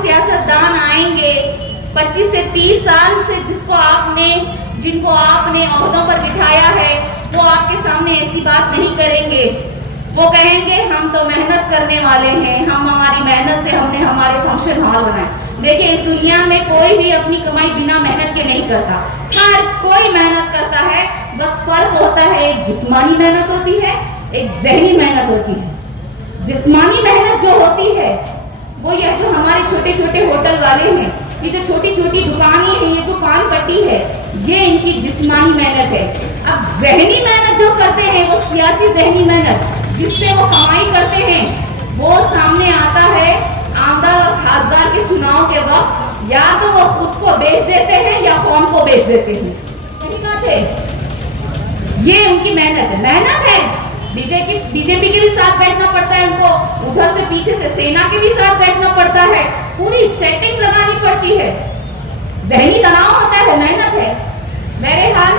सियासतदान आएंगे 25 से 30 साल से जिनको आपने ओहदों पर बिठाया है, वो आपके सामने ऐसी बात नहीं करेंगे। वो कहेंगे हम तो मेहनत करने वाले हैं, हम हमारी मेहनत से हमने हमारे फंक्शन हॉल बनाए। देखिए, इस दुनिया में कोई भी अपनी कमाई बिना मेहनत के नहीं करता, हर कोई मेहनत करता है। बस फर्क होता है, एक जिस्मानी मेहनत होती है, एक जहनी मेहनत होती है। जिस्मानी मेहनत जो होती है वो यह जो हमारे छोटे छोटे होटल वाले हैं, ये जो छोटी छोटी दुकानें हैं, ये जो पान पट्टी है, ये इनकी जिस्मानी मेहनत है। अब जहनी मेहनत जो करते हैं, वो सियासी जहनी मेहनत जिससे वो कमाई करते हैं, वो सामने आता है आमदार और खासदार के चुनाव के वक्त। या तो वो खुद को बेच देते हैं या कौम को बेच देते हैं। सही बात है, ये उनकी मेहनत है। बीजेपी के भी साथ बैठना पड़ता है उनको, उधर से पीछे से सेना के भी साथ बैठना पड़ता है, पूरी सेटिंग लगानी पड़ती है। जहनी तनाव होता है, मेहनत है। मेरे हाल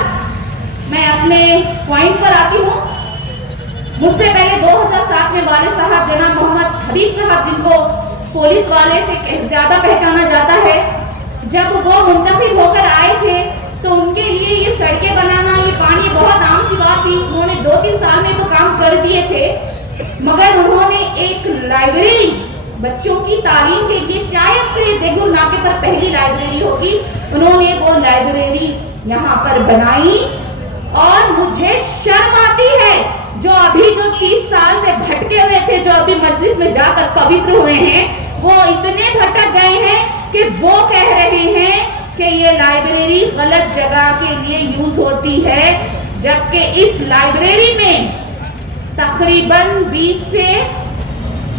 मैं अपने पॉइंट पर आती हूँ। मुझसे पहले 2007 में वाले साहब जनाब मोहम्मद हबीब साहब, जिनको पुलिस वाले से ज्यादा पहचाना जाता है, जब वो मुंतखब होकर आए थे तो उनके लिए ये सड़कें बनाना, ये पानी बहुत आम सी बात थी। उन्होंने 2-3 साल में तो काम कर दिए थे, मगर उन्होंने एक लाइब्रेरी बच्चों की तालीम के लिए, शायद से देगुर नाके पर पहली लाइब्रेरी होगी, उन्होंने वो लाइब्रेरी यहाँ पर बनाई। और मुझे शर्म आती है जो 30 साल से भटके हुए थे, जो अभी मजलिस में जाकर पवित्र हुए हैं, वो इतने भटक गए हैं कि वो कह रहे हैं कि ये लाइब्रेरी गलत जगह के लिए यूज होती है, जबकि इस लाइब्रेरी में तकरीबन 20 से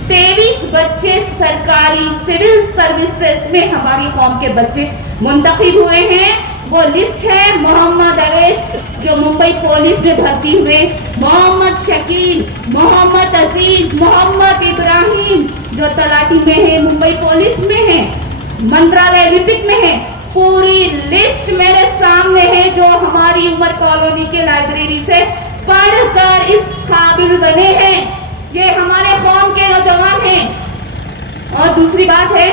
23 बच्चे सरकारी सिविल सर्विसेज में हमारी कौम के बच्चे मुंतखब हुए हैं। वो लिस्ट है मोहम्मद अवैस जो मुंबई पुलिस में भर्ती हुए, मोहम्मद शकील, मोहम्मद अजीज, मोहम्मद इब्राहिम जो तलाटी में है, मुंबई पुलिस में है, मंत्रालय लिपिक में है। पूरी लिस्ट मेरे सामने है जो हमारी उमर कॉलोनी के लाइब्रेरी से पढ़कर इस काबिल बने हैं। ये हमारे कौम के नौजवान हैं। और दूसरी बात है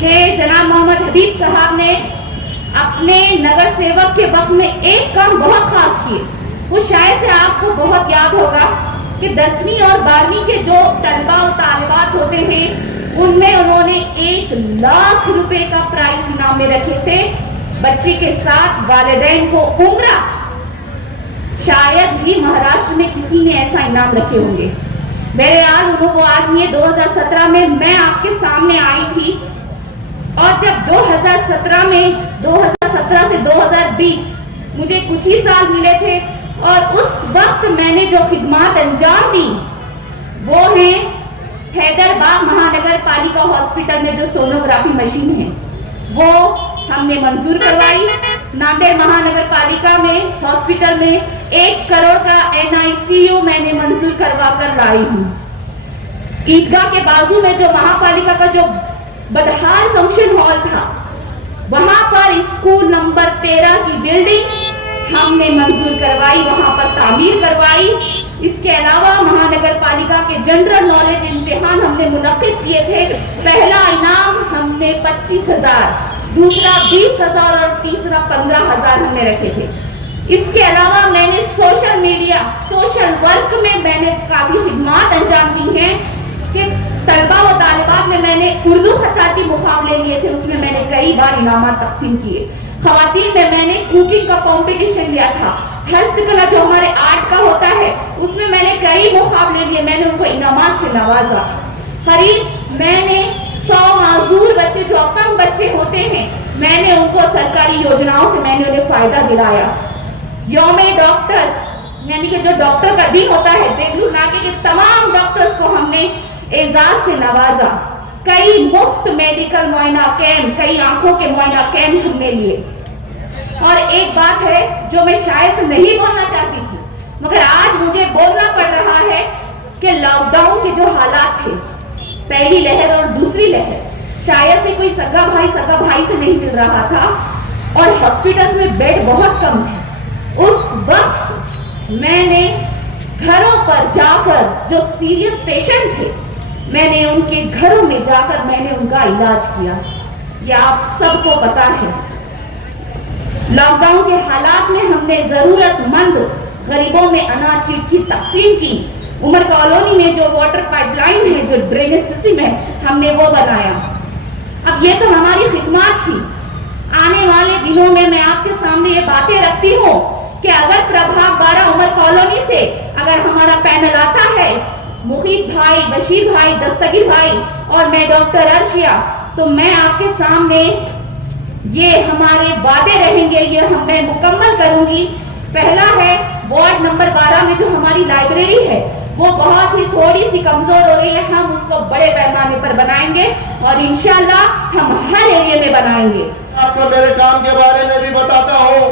कि जनाब मोहम्मद हबीब साहब ने अपने नगर सेवक के वक्त में एक काम बहुत खास किए। वो शायद से आपको बहुत याद होगा कि 10वीं और 12वीं के जो तलबा और तालिबात होते हैं, उनमें उन्होंने 1 लाख रुपए का प्राइज इनाम में रखे थे। बच्चे के साथ वालिदैन को उम्रा, शायद ही महाराष्ट्र में किसी ने ऐसा इनाम रखे होंगे। मेरे यार उनको आज ये 2017 में मैं आपके सामने आई थी, और जब 2017 से 2020 मुझे कुछ ही साल मिले थे, और उस वक्त मैंने जो खिदमत अंजाम दी वो है हैदराबाद महानगर पालिका हॉस्पिटल में जो सोनोग्राफी मशीन है वो हमने मंजूर करवाई। नांदेड़ महानगर पालिका में हॉस्पिटल में 1 करोड़ का NICU मैंने मंजूर करवा कर लाई हूँ। ईदगाह के बाजू में जो महापालिका का जो बदहाल फंक्शन हॉल था, वहां पर स्कूल नंबर 13 की बिल्डिंग हमने मंजूर करवाई, वहां पर तामीर करवाई। इसके अलावा महानगर पालिका के जनरल नॉलेज इम्तिहान हमने मुनक्किद किए थे। पहला इनाम हमने 25,000, दूसरा 20,000 और तीसरा 15,000 हमने रखे थे। इसके अलावा मैंने सोशल वर्क में मैंने काफी खिदमत अंजाम दी हैं कि तलबा व तालिबात में मैंने उर्दू खताती मुकाबले लिए थे, उसमें मैंने कई बार इनामात तकसीम किए। खवातीन में मैंने कुकिंग का कंपटीशन लिया था। हस्तकला जो हमारे आर्ट का होता है, उसमें मैंने कई मुकाबले लिए, मैंने उनको इनामात से नवाजा। करीब मैंने 100 माजूर बच्चे जो अपंग बच्चे होते हैं, मैंने उनको सरकारी योजनाओं से मैंने उन्हें फायदा दिलाया। यौमे डॉक्टर्स यानी कि जो डॉक्टर का दिन होता है, देगलूर नाके के तमाम डॉक्टर्स को हमने एजाज से नवाजा। कई मुफ्त मेडिकल मुआयना कैंप, कई आंखों के मुआयना कैंप हमने लिए। और एक बात है जो मैं शायद से नहीं बोलना चाहती थी, मगर आज मुझे बोलना पड़ रहा है कि लॉकडाउन के जो हालात थे, पहली लहर और दूसरी लहर, शायद से कोई सगा भाई से नहीं मिल रहा था और हॉस्पिटल्स में बेड बहुत कम थे। उस वक्त मैंने घरों पर जाकर जो सीरियस पेशेंट थे मैंने उनके घरों में जाकर मैंने उनका इलाज किया। ये आप सबको पता है। लॉकडाउन के हालात में हमने जरूरतमंद गरीबों में अनाज की तकसीम की। उमर कॉलोनी में जो वाटर पाइपलाइन है, जो ड्रेनेज सिस्टम है, हमने वो बनाया। अब ये तो हमारी खिदमत थी। आने वाले दिनों में मैं आपके सामने ये बातें रखती हूँ कि अगर प्रभाग 12 उमर कॉलोनी से अगर हमारा पैनल आता है, मुखीद भाई, बशीर भाई, दस्तगीर भाई और मैं डॉक्टर अर्शिया, तो मैं आपके सामने ये हमारे वादे रहेंगे, ये मैं मुकम्मल करूंगी। पहला है, वार्ड नंबर 12 में जो हमारी लाइब्रेरी है वो बहुत ही थोड़ी सी कमजोर हो रही है, हम उसको बड़े पैमाने पर बनाएंगे और इंशाल्लाह हम हर एरिया में बनाएंगे। आपको मेरे काम के बारे में भी बताता हूँ।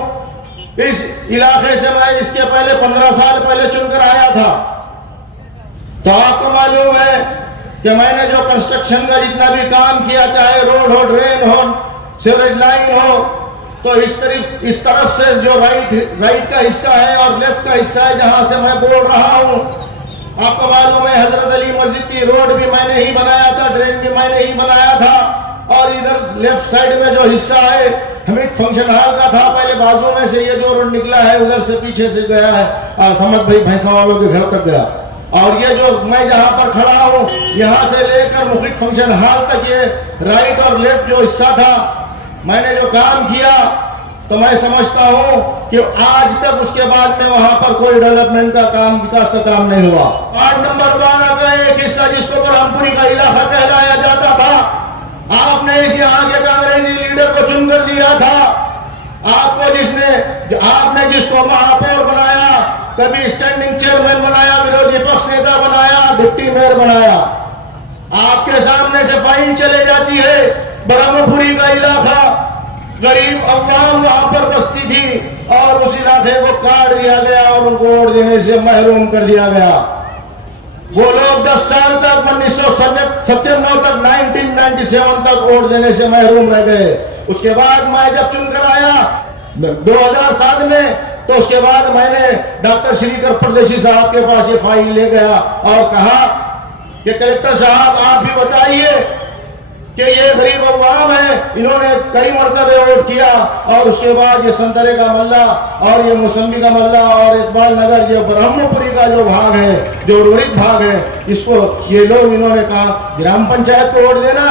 इस इलाके से मैं इसके पहले 15 साल पहले चुनकर आया था, तो आपको मालूम है कि मैंने जो कंस्ट्रक्शन का जितना भी काम किया, चाहे रोड हो, ड्रेन हो, सीवरेज लाइन हो, तो इस तरफ से जो राइट का हिस्सा है और लेफ्ट का हिस्सा है जहां से मैं बोल रहा हूं, आपको मालूम है हजरत अली मस्जिद की रोड भी मैंने ही बनाया था, ड्रेन भी मैंने ही बनाया था। और इधर लेफ्ट साइड में जो हिस्सा है हमीद फंक्शन हॉल का था, पहले बाजू में से ये जो रोड निकला है उधर से पीछे से गया है और समझ भाई भैंसा वालों के घर तक गया। और ये जो मैं जहां पर खड़ा हूं, यहां से लेकर मुखीद फंक्शन हॉल तक ये राइट और लेफ्ट जो हिस्सा था, मैंने जो काम किया, तो मैं समझता हूं कि आज तक उसके बाद में वहां पर कोई डेवलपमेंट का काम, विकास का काम नहीं हुआ। वार्ड नंबर 12 का एक हिस्सा जिसको ब्रह्मपुरी का इलाका कहलाया जाता था, आपने इस यहाँ के कांग्रेसी लीडर को चुनकर दिया था। आपने जिसको महापौर बनाया, कभी स्टैंडिंग चेयरमैन बनाया, विरोधी पक्ष नेता बनाया, डिप्टी मेयर बनाया। आपके सामने से फाइन चले जाती है। ब्रह्मपुरी का इलाका, गरीब अवाम वहां पर बसती थी और उस इलाके को काट दिया गया और उनको वोट देने से महरूम कर दिया गया। वो लोग 10 साल तक 1997 तक 1997 तक वोट देने से महरूम रह गए। उसके बाद मैं जब चुनकर आया 2007 में, तो उसके बाद मैंने डॉक्टर श्रीकर परदेशी साहब के पास ये फाइल ले गया और कहा कि कलेक्टर साहब आप भी बताइए कि ये गरीब अवाम है, इन्होंने कई मरतबे वोट किया और उसके बाद ये संतरे का मल्ला और ये मौसम्बी का मल्ला और इकबाल नगर, ये ब्रह्मपुरी का जो भाग है, जो उर्वरित भाग है, इसको ये लोग इन्होंने कहा ग्राम पंचायत को वोट देना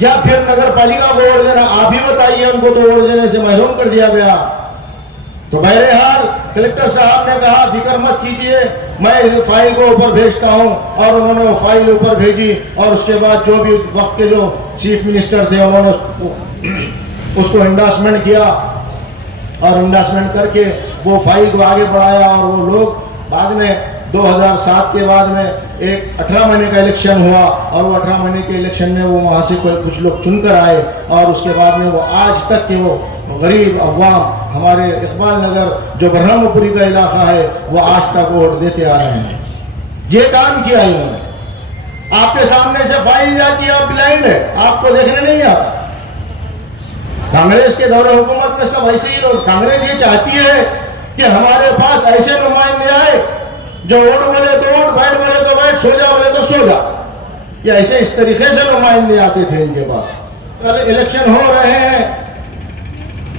या फिर नगर पालिका को वोट देना, आप ही बताइए। उनको तो वोट देने से महरूम कर दिया गया। तो बहरहाल कलेक्टर साहब ने कहा फिक्र मत कीजिए, मैं इस फाइल को ऊपर भेजता हूं, और उन्होंने वो फाइल ऊपर भेजी और उसके बाद जो भी वक्त के जो चीफ मिनिस्टर थे उन्होंने उसको इंडोर्समेंट किया और इंडोर्समेंट करके वो फाइल को आगे बढ़ाया। और वो लोग बाद में 2007 के बाद में एक 18 महीने का इलेक्शन हुआ और वो 18 महीने के इलेक्शन में वो वहाँ से कुछ लोग चुनकर आए और उसके बाद में वो आज तक के वो गरीब अवाम, हमारे इकबाल नगर जो ब्रह्मपुरी का इलाका है, वो आज तक वोट देते आ रहे हैं। ये काम किया इन्होंने। आपके सामने से फाइल जाती है, आप ब्लाइंड है, आपको देखने नहीं आता। कांग्रेस के दौरे हुकूमत में सब ऐसे ही लोग, कांग्रेस ये चाहती है कि हमारे पास ऐसे नुमाइंदे आए जो वोट बोले तो वोट, बैठ बोले तो बैठ, सो जा बोले तो सो जा। ये ऐसे इस तरीके से नुमाइंदे आते थे इनके पास। कल इलेक्शन हो रहे हैं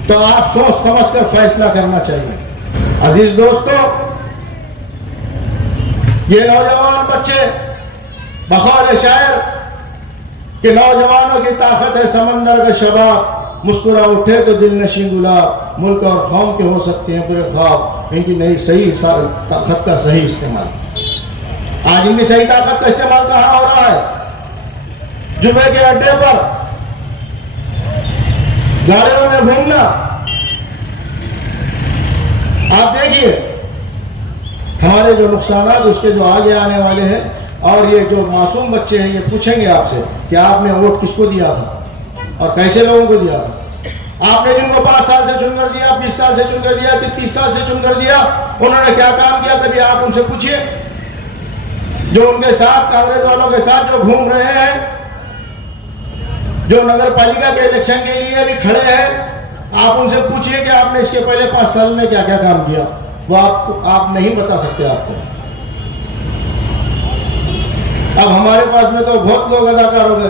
तो आप सोच समझ कर फैसला करना चाहिए। अजीज दोस्तों, ये नौजवान बच्चे बकौल शायर कि नौजवानों की ताकत है समंदर का शबाब, मुस्कुरा उठे तो दिल नशीं गुलाब, मुल्क और कौम के हो सकते हैं पूरे ख्वाब, इनकी नई सही ताकत का सही इस्तेमाल। आज इनकी सही ताकत का इस्तेमाल कहाँ हो रहा है? जुमे के अड्डे पर गाड़ियों में घूमना। आप देखिए हमारे जो नुकसान उसके जो आगे आने वाले हैं, और ये जो मासूम बच्चे हैं ये पूछेंगे आपसे कि आपने वोट किसको दिया था और कैसे लोगों को दिया था। आपने जिनको 5 साल से चुनकर दिया, 20 साल से चुनकर दिया, 30 साल से चुनकर दिया, उन्होंने क्या काम किया? कभी आप उनसे पूछिए। जो उनके साथ, कांग्रेस वालों के साथ जो घूम रहे हैं, जो नगर पालिका के इलेक्शन के लिए भी खड़े हैं, आप उनसे पूछिए कि आपने इसके पहले 5 साल में क्या क्या काम किया। वो आप नहीं बता सकते आपको। अब हमारे पास में तो बहुत लोग अदाकार हो गए,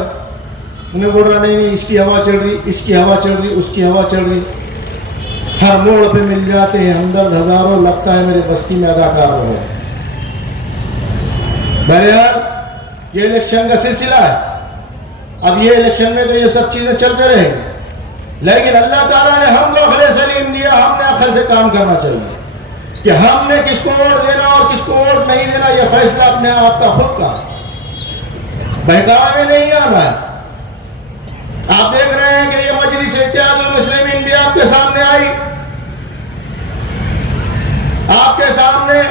उन्हें बोल रहा नहीं इसकी हवा चल रही, इसकी हवा चल रही, उसकी हवा चल रही, हर मोड़ पे मिल जाते हैं हमदर्द हजारों, लगता है मेरे बस्ती में अदाकार हो गए। बहरहाल ये इलेक्शन का सिलसिला है, अब ये इलेक्शन में तो ये सब चीजें चलते रहेंगी, लेकिन अल्लाह ताला ने हमको अक्ल सलीम दिया, हमने अक्ल से काम करना चाहिए कि हमने किसको वोट देना और किसको वोट नहीं देना, यह फैसला अपने आप का खुद का, बहकावे में नहीं आना है। आप देख रहे हैं कि ये मजलिस इत्तेहादुल मुस्लिमीन भी आपके सामने आई, आपके सामने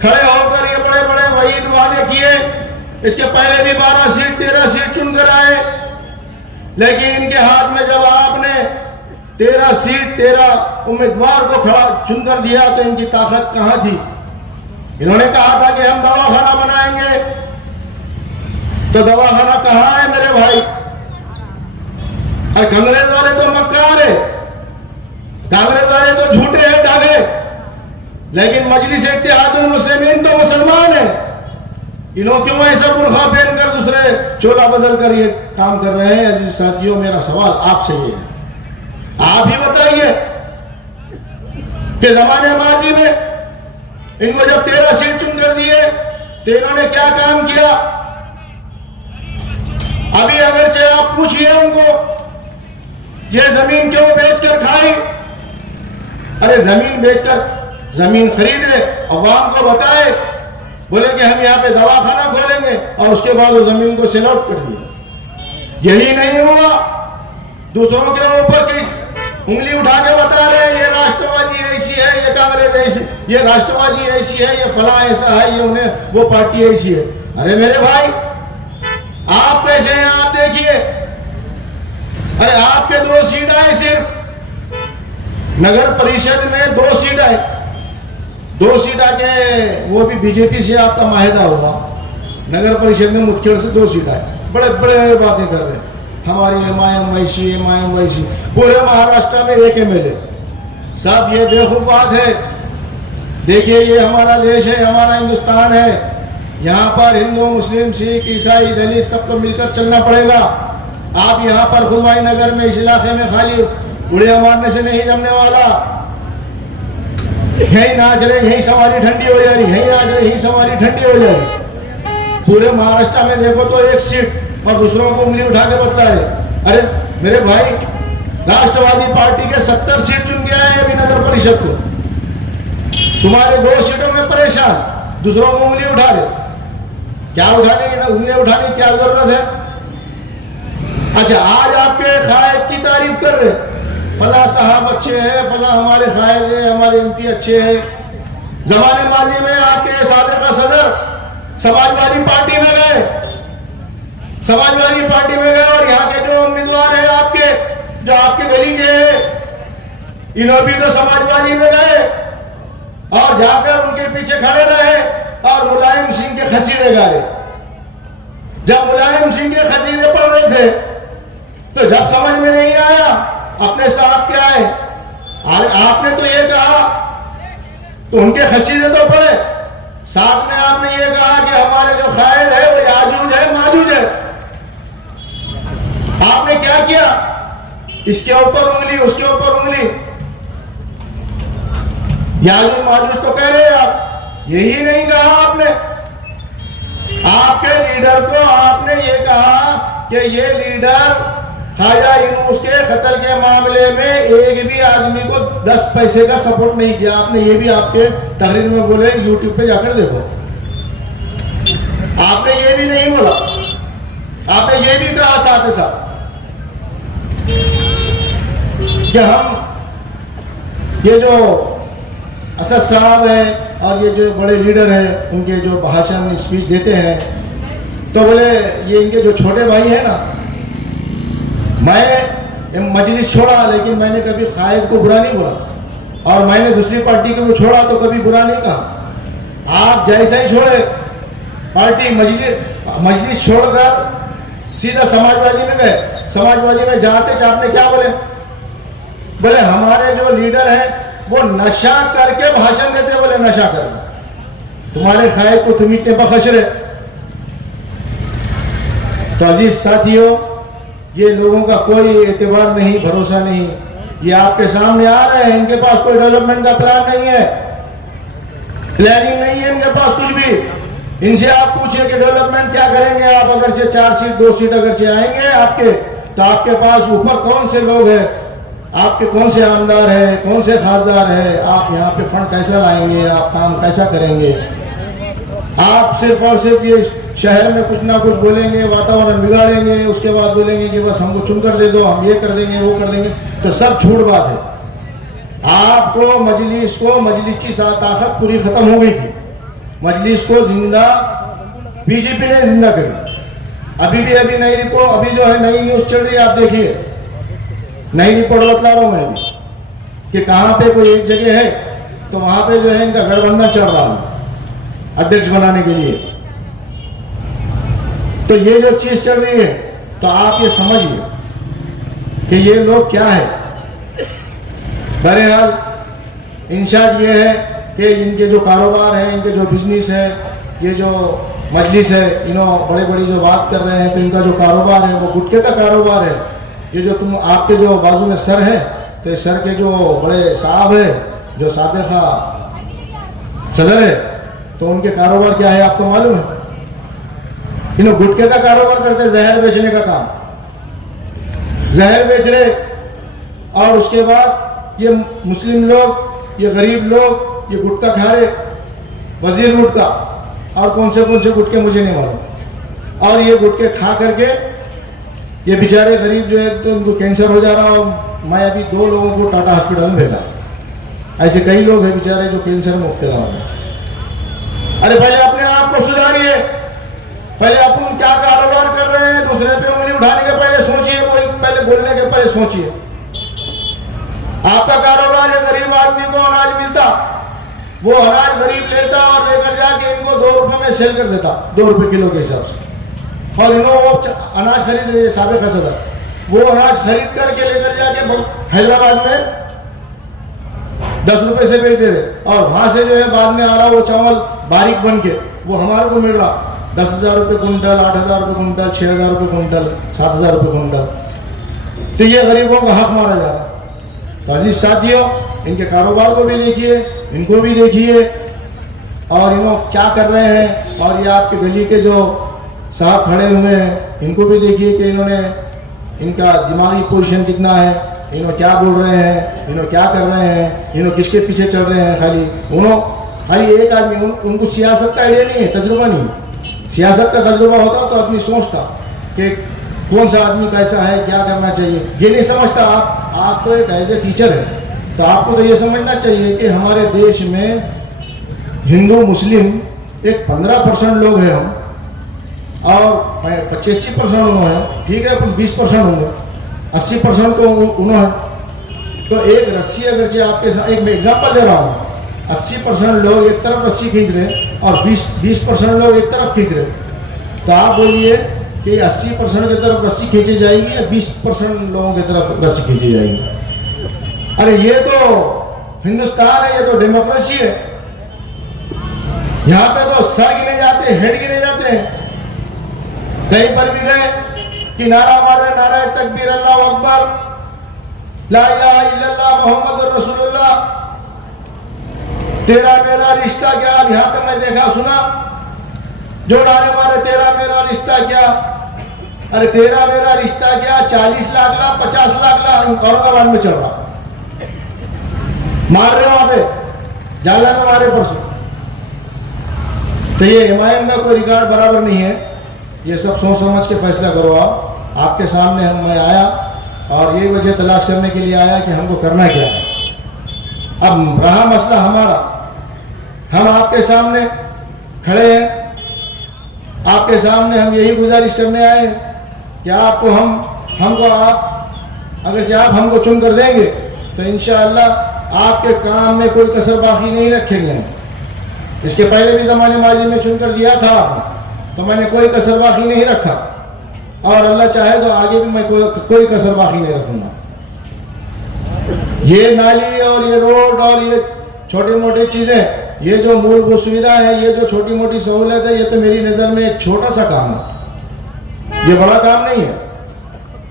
खड़े होकर ये बड़े बड़े वहीद वादे किए, इसके पहले भी 12 सीट 13 सीट चुनकर आए, लेकिन इनके हाथ में जब आपने 13 सीट 13 उम्मीदवार को खड़ा चुनकर दिया तो इनकी ताकत कहां थी। इन्होंने कहा था कि हम दवाखाना बनाएंगे, तो दवाखाना कहां है मेरे भाई। और कांग्रेस वाले तो मक्कार है, कांग्रेस वाले तो झूठे हैं ढागे, लेकिन मजलिस इत्तेहादुल मुस्लिमीन तो मुसलमान है। इन्हों क्यों ऐसा बुरखा पहनकर दूसरे चोला बदल कर ये काम कर रहे हैं। अजीज साथियों, मेरा सवाल आपसे ये है, आप ही बताइए कि जमाने माजी में इनको जब 13 सीट चुनकर दिए तो इन्होंने क्या काम किया। अभी अगरचे आप पूछिए उनको ये जमीन क्यों बेचकर खाई, अरे जमीन बेचकर, जमीन खरीदे, अवाम को बताए, बोले कि हम यहाँ पे दवाखाना खोलेंगे और उसके बाद वो जमीन को सेल आउट कर दिया। यही नहीं हुआ, दूसरों के ऊपर की उंगली उठा के बता रहे हैं ये राष्ट्रवादी ऐसी है, ये कांग्रेस ऐसी, ये राष्ट्रवादी ऐसी है, ये फला ऐसा है, ये उन्हें वो पार्टी ऐसी है। अरे मेरे भाई आप कैसे हैं, आप देखिए, अरे आपके 2 सीट आए, सिर्फ नगर परिषद में 2 सीट आए, 2 सीट आके वो भी बीजेपी से आपका माहिदा हुआ। नगर परिषद में मुठखेड़ से 2 सीट आए, बड़े बड़े बातें कर रहे हैं, हमारी एमआईएम वैसी, एमआईएम वैसी, पूरे महाराष्ट्र में 1 एमएलए। साहब ये बेवकूफ बात है। देखिए ये हमारा देश है, हमारा हिंदुस्तान है, यहाँ पर हिंदू मुस्लिम सिख ईसाई दलित सबको मिलकर चलना पड़ेगा। आप यहाँ पर खुलवाई नगर में इस इलाके में खाली उड़िया मारने से नहीं जमने वाला। यही नाच रहे, यही सवारी ठंडी हो जा रही, यही नाच रहे, यही सवारी ठंडी हो जा रही। पूरे महाराष्ट्र में देखो तो 1 सीट और दूसरों को उंगली उठा के बतला रहे। अरे मेरे भाई राष्ट्रवादी पार्टी के 70 सीट चुन के आए अभी नगर परिषद को, तुम्हारे 2 सीटों में परेशान, दूसरों को उंगली उठा रहे। क्या उठाने की, उंगली उठाने की क्या जरूरत है। अच्छा आज आपके कायद की तारीफ कर रहे, फला साहब अच्छे हैं, फला हमारे कायद है, हमारे एमपी अच्छे हैं। जमाने माजी में आपके साबिका सदर समाजवादी पार्टी में गए, समाजवादी पार्टी में गए और यहाँ के जो उम्मीदवार हैं आपके, जो आपके गली के हैं, इन्होंने भी तो समाजवादी में गए और जाकर उनके पीछे खड़े रहे और मुलायम सिंह के खसीदे गाए। जब मुलायम सिंह के खसीदे पढ़ रहे थे तो जब समझ में नहीं आया अपने साथ क्या है, आपने तो ये कहा तो उनके खसीदे तो पढ़े, साथ में आपने ये कहा कि हमारे जो कायद है वो याजूज है माजूज है। आपने क्या किया, इसके ऊपर उंगली उसके ऊपर उंगली, याजूज माजूज तो कह रहे हैं आप, यही नहीं कहा आपने। आपके लीडर को आपने ये कहा कि ये लीडर ख्वाजा यूनुस के कत्ल के मामले में एक भी आदमी को 10 पैसे का सपोर्ट नहीं किया। आपने ये भी आपके तहरीर में बोले, यूट्यूब पे जाकर देखो, आपने ये भी नहीं बोला, आपने ये भी कहा साथ ही साथ कि हम ये जो असद साहब है और ये जो बड़े लीडर हैं उनके जो भाषण स्पीच देते हैं तो बोले ये इनके जो छोटे भाई हैं ना, मैं मजलिस छोड़ा लेकिन मैंने कभी कायद को बुरा नहीं बोला और मैंने दूसरी पार्टी को भी छोड़ा तो कभी बुरा नहीं कहा। आप जैसा ही छोड़े पार्टी मजलिस छोड़कर सीधा समाजवादी में गए, समाजवादी में जाते आपने क्या बोले, बोले हमारे जो लीडर हैं वो नशा करके भाषण देते, बोले नशा करके। तुम्हारे कायद को तुम इतने बखश रहे, तो अजीज साथियों, ये लोगों का कोई एतबार नहीं, भरोसा नहीं। ये आपके सामने आ रहे हैं, इनके पास कोई डेवलपमेंट का प्लान नहीं है, प्लानिंग नहीं है इनके पास कुछ भी। इनसे आप पूछिए कि डेवलपमेंट क्या करेंगे आप, अगर से 4 सीट 2 सीट अगर से आएंगे आपके, तो आपके पास ऊपर कौन से लोग हैं, आपके कौन से आमदार है, कौन से खासदार है, आप यहाँ पे फंड कैसा लाएंगे, आप काम कैसा करेंगे। आप सिर्फ और सिर्फ ये शहर में कुछ ना कुछ बोलेंगे, वातावरण बिगाड़ेंगे, उसके बाद बोलेंगे कि बस हमको चुन कर दे दो, हम ये कर देंगे वो कर देंगे, तो सब झूठ बात है। आपको मजलिस की ताकत पूरी खत्म हो गई थी। मजलिस को जिंदा बीजेपी ने जिंदा करी। अभी नई रिपोर्ट, अभी जो है नई न्यूज चल रही है, आप देखिए नई रिपोर्ट बतला रहा हूं मैं अभी कि कहां पे कोई एक जगह है तो वहां पे जो है इनका गठबंधन चल रहा है अध्यक्ष बनाने के लिए। तो ये जो चीज चल रही है, तो आप ये समझिए कि ये लोग क्या है। बहरहाल इंशाअल्लाह ये है कि इनके जो कारोबार है, इनके जो बिजनेस है, ये जो मजलिस है, बड़े बड़ी जो बात कर रहे हैं, तो इनका जो कारोबार है वो गुटखे का कारोबार है। ये जो आपके जो बाजू में सर है, तो सर के जो बड़े साहब है, जो साबिका सदर है, तो उनके कारोबार क्या है आपको मालूम है? गुटखे का कारोबार करते हैं, जहर बेचने का काम, जहर बेच रहे। और उसके बाद ये मुस्लिम लोग, ये गरीब लोग ये गुटखा खा रहे, वजीर गुटखा और कौन से गुटखे मुझे नहीं मालूम। और ये गुटखे खा करके ये बेचारे गरीब जो है, तो उनको कैंसर हो जा रहा। और मैं अभी 2 लोगों को टाटा हॉस्पिटल में भेजा, ऐसे कई लोग हैं बेचारे जो कैंसर में मुब्तला हो गए। अरे पहले अपने आप को सुधारिए, पहले अपन क्या कारोबार कर रहे हैं, दूसरे पे उंगली उठाने के पहले सोचिए, पहले बोलने के पहले सोचिए। आपका कारोबार है, गरीब आदमी को अनाज मिलता, वो अनाज गरीब लेता और लेकर जाके इनको 2 रुपए में सेल कर देता, 2 रुपए किलो के हिसाब से। और इन्होंने वो अनाज खरीद रहे, साबिका सदर वो अनाज खरीद करके लेकर जाके हैदराबाद में 10 रुपए से बेच दे रहे। और वहां से जो है बाद में आ रहा वो चावल बारीक बन के वो हमारे को मिल रहा 10,000 रुपये कुंटल, 8,000 रुपये कुंटल, 6,000 रुपये कुंटल, 7,000 रुपये कुंटल। तो ये गरीबों को हक मारा जा रहा। तो अजीज साथियों, इनके कारोबार को भी देखिए, इनको भी देखिए, और क्या कर रहे हैं। और ये आपके गली के जो साहब खड़े हुए हैं, इनको भी देखिए कि इनका दिमागी पोजीशन कितना है, क्या बोल रहे हैं, क्या कर रहे हैं, किसके पीछे चल रहे हैं। खाली एक आदमी, उनको सियासत का आइडिया नहीं है, तजुर्बा नहीं। सियासत का तजुर्बा होता तो आदमी सोचता कि कौन सा आदमी कैसा है, क्या करना चाहिए। ये नहीं समझता। आप तो एक एज ए टीचर है, तो आपको तो ये समझना चाहिए कि हमारे देश में हिंदू मुस्लिम एक 15% लोग हैं हम, और 85% उन्होंने है, ठीक है, 20% होंगे, 80% तो उन्होंने। तो एक रस्सी अगर से आपके साथ, एक मैं एग्जाम्पल दे रहा हूँ, 80% लोग एक तरफ रस्सी खींच रहे और 20% लोग एक तरफ खींच रहे। तो आप बोलिए कि 80% की तरफ रस्सी खींची जाएगी या 20% लोगों की तरफ रस्सी खींची जाएगी? अरे ये तो हिंदुस्तान है, ये तो डेमोक्रेसी है। यहाँ पे तो सर गिने जाते हैं, हेड गिने जाते हैं। कहीं पर भी गए कि नारा मार रहे, नारा तकबीर, अल्लाह अकबर, ला इलाहा इल्लल्लाह मोहम्मद रसूलुल्लाह, तेरा मेरा रिश्ता क्या। अब यहाँ पे मैं देखा सुना जो नारे मारे, तेरा मेरा रिश्ता क्या। अरे तेरा मेरा रिश्ता क्या 40 लाख ला, 50 लाख ला औरंगाबाद में चल रहा, मार रहे वहां पे, जाला में मारे परसों। तो ये हिमायत का कोई रिकॉर्ड बराबर नहीं है। ये सब सोच समझ के फैसला करो। आपके सामने मैं आया और ये वजह तलाश करने के लिए आया कि हमको करना क्या है। अब रहा मसला हमारा, हम आपके सामने खड़े हैं, आपके सामने हम यही गुजारिश करने आए कि आपको हमको आप अगर आप हमको चुन कर देंगे तो इंशाअल्लाह आपके काम में कोई कसर बाकी नहीं रखेंगे। इसके पहले भी ज़माने माजी में चुन कर दिया था आपने, तो मैंने कोई कसर बाकी नहीं रखा, और अल्लाह चाहे तो आगे भी मैं कोई कसर बाकी नहीं रखूंगा। ये नाली और ये रोड और ये छोटी मोटी चीज़ें, ये जो मूलभूत सुविधा है, ये जो छोटी मोटी सहूलत है, ये तो मेरी नज़र में एक छोटा सा काम है। ये बड़ा काम नहीं है।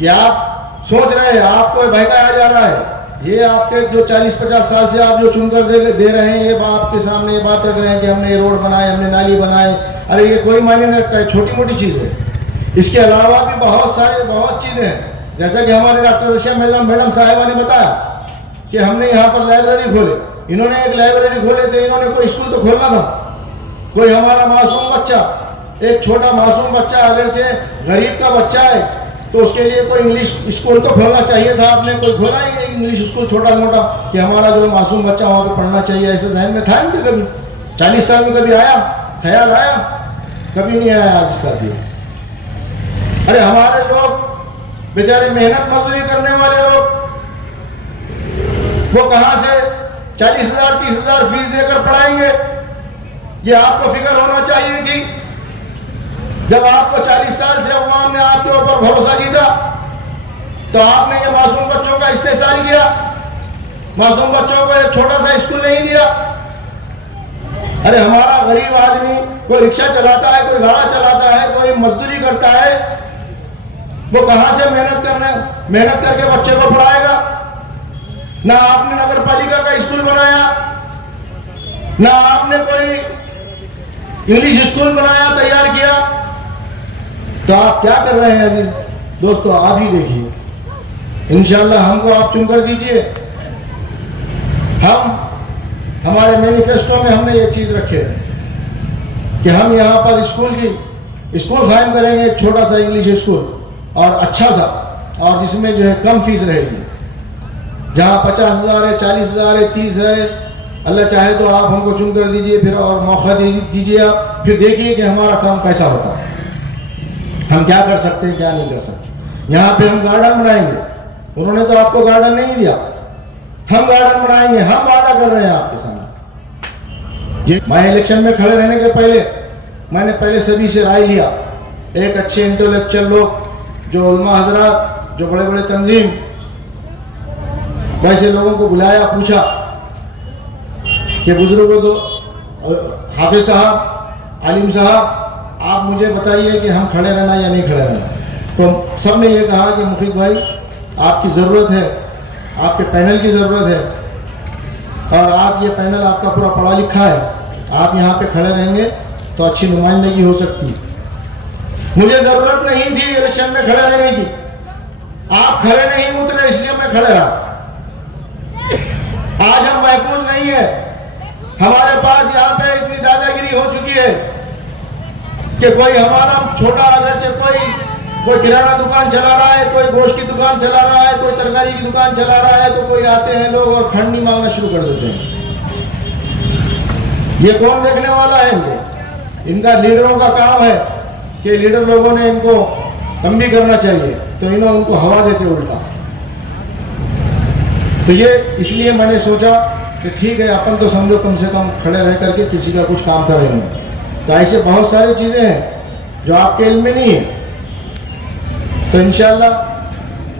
ये आप सोच रहे हैं आपको बहकाया जा रहा है। ये आपके जो 40-50 साल से आप जो चुनकर दे रहे हैं, ये आपके सामने ये बात रख रहे हैं कि हमने ये रोड बनाए, हमने नाली बनाए। अरे ये कोई मायने नहीं रखता है, छोटी मोटी चीज़ है। इसके अलावा भी बहुत चीज़ें हैं। जैसा कि हमारे डॉक्टर रशिया मैडम साहिबा ने बताया कि हमने यहाँ पर लाइब्रेरी खोले। इन्होंने एक लाइब्रेरी खोले थे, इन्होंने कोई स्कूल तो खोलना था। कोई हमारा मासूम बच्चा, एक छोटा मासूम बच्चा, अगर से गरीब का बच्चा है तो उसके लिए कोई इंग्लिश स्कूल तो खोलना चाहिए था। आपने कोई खोला ही नहीं इंग्लिश स्कूल छोटा मोटा कि हमारा जो मासूम बच्चा वहाँ पर पढ़ना चाहिए, ऐसे जहन में था इनके कभी? 40 साल में कभी आया ख्याल आया? कभी नहीं आया आज तक। अरे हमारे लोग बेचारे मेहनत मजदूरी करने वाले लोग, वो कहाँ से 40,000 30,000 फीस देकर पढ़ाएंगे? ये आपको फिक्र होना चाहिए थी। जब आपको 40 साल से अवाम ने आपके ऊपर भरोसा जीता तो आपने ये मासूम बच्चों का इस्तेहसाल किया, मासूम बच्चों को एक छोटा सा स्कूल नहीं दिया। अरे हमारा गरीब आदमी कोई रिक्शा चलाता है, कोई गाड़ा चलाता है, कोई मजदूरी करता है, वो कहां से मेहनत करके बच्चे को पढ़ाएगा? ना आपने नगर पालिका का स्कूल बनाया, ना आपने कोई इंग्लिश स्कूल बनाया, तैयार किया। तो आप क्या कर रहे हैं अजीज दोस्तों? आप ही देखिए। इंशाअल्लाह हमको आप चुनकर दीजिए। हमारे मैनिफेस्टो में हमने ये चीज रखे कि हम यहाँ पर स्कूल कायम करेंगे, एक छोटा सा इंग्लिश स्कूल और अच्छा सा, और जिसमें जो है कम फीस रहेगी। जहाँ 50,000 है, 40,000 है, 30 है, अल्लाह चाहे तो आप हमको चुनकर दीजिए, फिर और मौका दीजिए आप, फिर देखिए कि हमारा काम कैसा होता है, हम क्या कर सकते हैं, क्या नहीं कर सकते। यहाँ पे हम गार्डन बनाएंगे, उन्होंने तो आपको गार्डन नहीं दिया, हम गार्डन बनाएंगे, हम वादा कर रहे हैं आपके सामने। ये मैं इलेक्शन में खड़े रहने के पहले मैंने पहले सभी से राय लिया। एक अच्छे इंटेलेक्चुअल लोग, जो उलमा हजरात, जो बड़े बड़े तंजीम, वैसे लोगों को बुलाया, पूछा कि बुजुर्गों को, हाफिज साहब, आलिम साहब, आप मुझे बताइए कि हम खड़े रहना या नहीं खड़े रहना। तो सब ने ये कहा कि मुफीद भाई आपकी ज़रूरत है, आपके पैनल की ज़रूरत है, और आप ये पैनल आपका पूरा पढ़ा लिखा है, आप यहाँ पे खड़े रहेंगे तो अच्छी नुमाइंदगी हो सकती। मुझे ज़रूरत नहीं थी इलेक्शन में खड़े रहने की, आप खड़े नहीं उतरे इसलिए मैं खड़े रहा। आज हम महफूज नहीं है, हमारे पास यहाँ पे इतनी दादागिरी हो चुकी है कि कोई हमारा छोटा, अगर से कोई किराना दुकान चला रहा है, कोई गोश्त की दुकान चला रहा है, कोई तरकारी की दुकान चला रहा है, तो कोई आते हैं लोग और खंडनी मांगना शुरू कर देते हैं। ये कौन देखने वाला है इनको? इनका लीडरों का काम है कि लीडर लोगों ने इनको तंबी करना चाहिए, तो इन्होंने उनको हवा देते उल्टा। तो ये इसलिए मैंने सोचा कि ठीक है, अपन तो समझो कम से कम खड़े रह करके किसी का कुछ काम करेंगे। तो ऐसे बहुत सारी चीज़ें हैं जो आपके इल्म में नहीं है। तो इंशाअल्लाह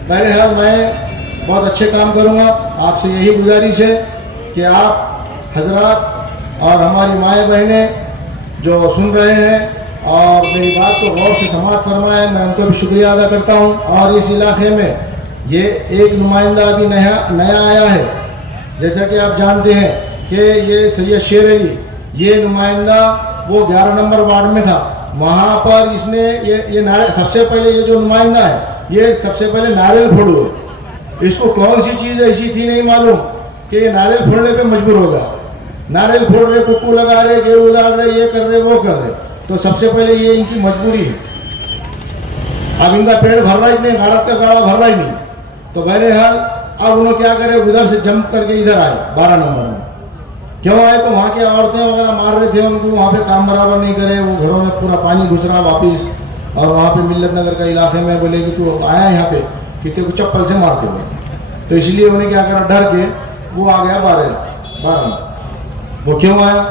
बहरहाल मैं बहुत अच्छे काम करूँगा। आपसे यही गुजारिश है कि आप हजरात और हमारी माएँ बहनें जो सुन रहे हैं और मेरी बात को गौर से समाअत फरमाएं, मैं उनको भी शुक्रिया अदा करता हूँ। और इस इलाके में ये एक नुमाइंदा अभी नया आया है, जैसा कि आप जानते हैं कि ये सैयद शेर अली, ये नुमाइंदा वो 11 नंबर वार्ड में था, वहाँ पर इसने ये नारियल, सबसे पहले ये जो नुमाइंदा है ये सबसे पहले नारियल फोड़ू है। इसको कौन सी चीज़ ऐसी थी नहीं मालूम कि ये नारियल फोड़ने पे मजबूर हो गया। नारियल फोड़ रहे, कुक्कू लगा रहे, गेहूँ उतार रहे, ये कर रहे, वो कर रहे। तो सबसे पहले ये इनकी मजबूरी है। अब इनका पेड़ भर रहा ही नहीं, गाड़त का गाड़ा भर रहा ही नहीं। तो बहरहाल अब उन्होंने क्या करे, उधर से जंप करके इधर आए 12 नंबर में। क्यों आए? तो वहाँ की औरतें वगैरह मार रहे थे उनको, वहाँ पे काम बराबर नहीं करे, वो घरों में पूरा पानी घुस रहा वापिस। और वहाँ पे मिल्लत नगर का इलाके में बोले कि तू आया यहाँ पे, कितने को चप्पल से मारते हुए। तो इसलिए उन्हें क्या करा, डर के वो आ गया 12। वो क्यों आया?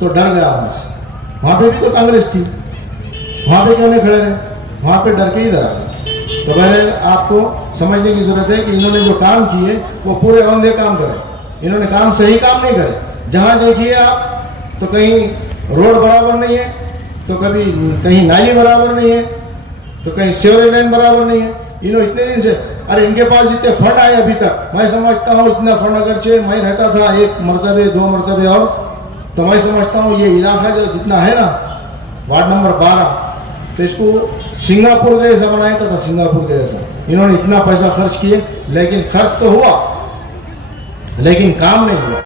तो डर गया वहाँ से। वहाँ पे भी तो कांग्रेस थी, वहाँ पे क्यों नहीं खड़े रहे? वहाँ पे डर के इधर आ गए। तो बहरहाल आपको समझने की जरूरत है कि इन्होंने जो काम किए वो पूरे औंधे काम करे, इन्होंने काम सही काम नहीं करे। जहाँ देखिए आप तो कहीं रोड बराबर नहीं है, तो कभी कहीं नाली बराबर नहीं है, तो कहीं सेवरेज लाइन बराबर नहीं है। इन्होंने इतने दिन से, अरे इनके पास जितने फंड आए अभी तक, मैं समझता हूँ इतना फंड अगर से मैं रहता था 1 मरतबे 2 मरतबे और, तो मैं समझता हूँ ये इलाका जो जितना है ना, वार्ड नंबर 12, तो इसको सिंगापुर के जैसा बनाया था, सिंगापुर के जैसा। इन्होंने इतना पैसा खर्च किए, लेकिन खर्च तो हुआ लेकिन काम नहीं हुआ।